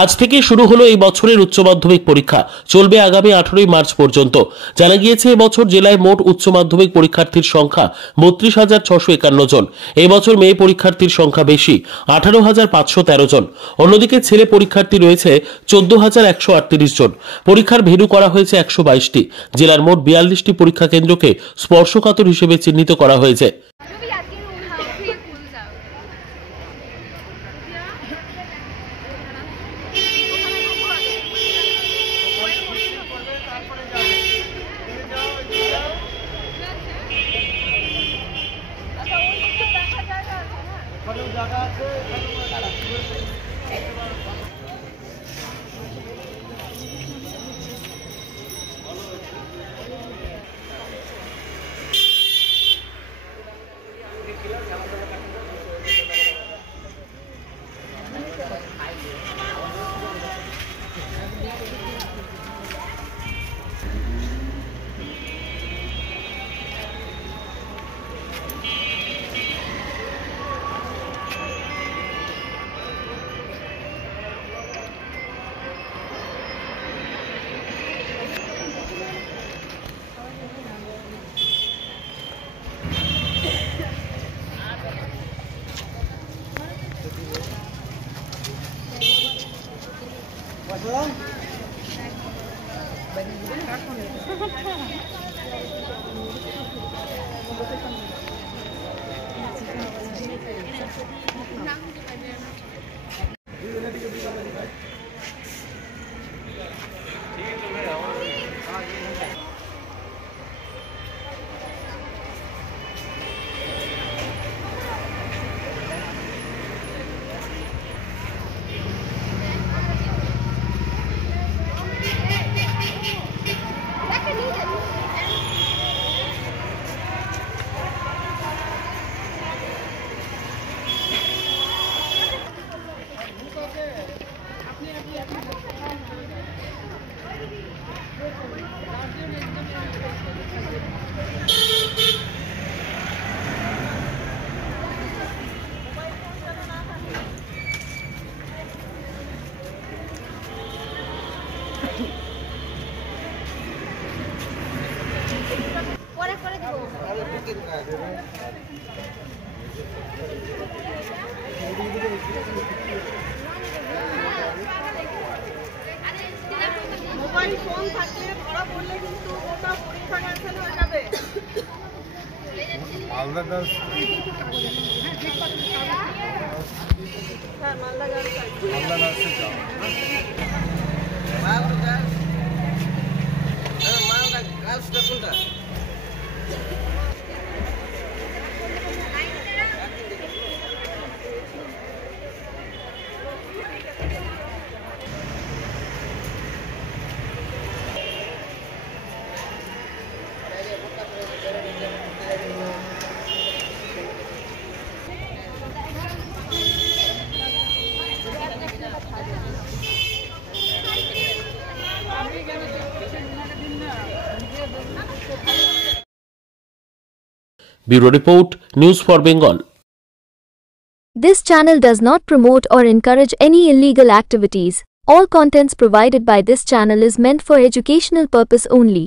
আজ থেকে শুরু হলো এই বছরের উচ্চ মাধ্যমিক পরীক্ষা। চলবে আগামী 18 মার্চ পর্যন্ত। জানা গিয়েছে এবছর জেলায় মোট উচ্চ মাধ্যমিক পরীক্ষার্থীর সংখ্যা 32,651 জন। এবছর মেয়ে পরীক্ষার্থীর সংখ্যা বেশি, 18,513 জন। অন্যদিকে ছেলে পরীক্ষার্থী রয়েছে 14,138 জন। পরীক্ষার ভেন্যু করা হয়েছে 122টি। জেলার মোট 42টি পরীক্ষা কেন্দ্রকে স্পর্শকাতর হিসেবে চিহ্নিত করা হয়েছে। মোবাইল ফোন থাকলে ধরা পড়লে কিন্তু ওটা পরীক্ষা ক্যান্সেল হয়ে যাবে। মালদা গার্লস হ্যাঁ মালদা গার্লস যাও। মালদা গার্লসটা কোনটা? Bureau Report, News for Bengal. This channel does not promote or encourage any illegal activities. All contents provided by this channel is meant for educational purpose only.